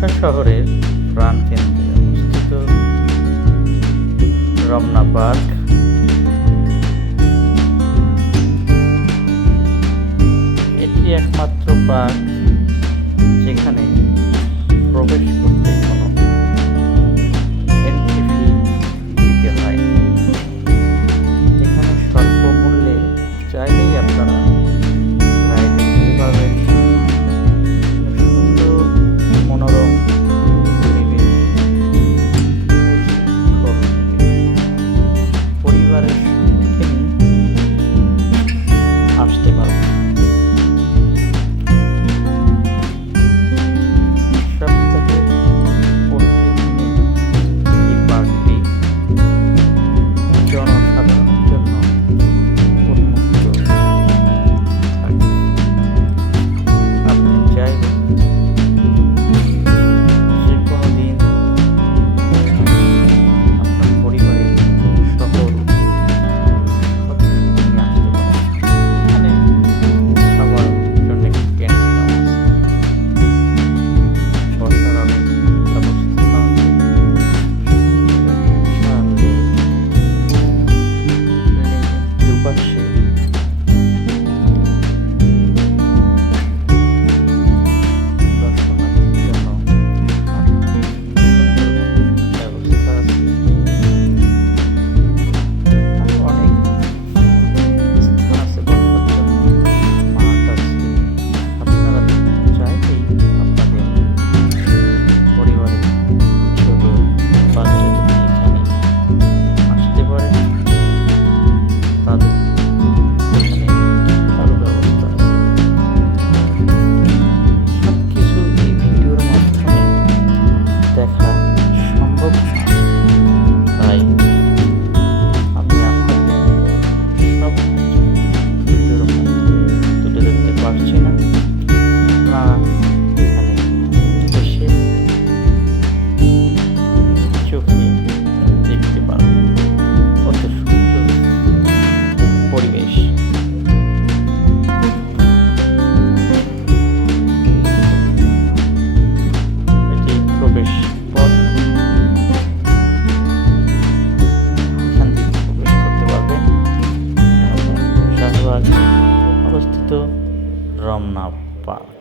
ঢাকা শহরের প্রাণকেন্দ্রে অবস্থিত রমনা পার্ক। এটি একমাত্র পার্ক যেখানে প্রবেশ করতে কোনো এন্ট্রি ফি দিতে হয়। এখানে স্বল্প মূল্যে চাইলেই আপনারা রাইডে যেতে পারবেন। সুন্দর মনোরম পরিবেশ, পরিবারের সঙ্গে আসতে পারবেন। সপ্তাহের প্রতিদিন এই পার্কটি জনসাধারণের জন্য উন্মুক্ত থাকে। আপনি চাইলে যে কোনো দিন আপনার পরিবারের সকল সদস্যকে নিয়ে আসতে পারেন। এখানে খাবার জন্য একটি ক্যান্টিন আছে, বসার অনেক ব্যবস্থা আছে। বিশাল দুপাশে দর্শনার্থীর জন্য ব্যবস্থা আছে। আরো অনেক স্থান আছে বসার জন্য, মাঠ আছে। আপনারা চাইলেই আপনাদের পরিবারের ছোট বাচ্চাদের নিয়ে এখানে আসতে পারেন। তাদের এখানে ভালো ব্যবস্থা আছে। সবকিছু এই ভিডিওর মাধ্যমে দেখা সম্ভব না, তাই আমি আপনাদের সব কিছু ভিডিওর মাধ্যমে তুলে ধরতে পারছি না। আপনারা এখানে এসে চোখে দেখতে পারবেন কত সুন্দর পরিবেশ। এটি প্রবেশ পথ, এখান থেকে প্রবেশ করতে পারবেন। ঢাকা শাহবাগে অবস্থিত রমনা পার্ক।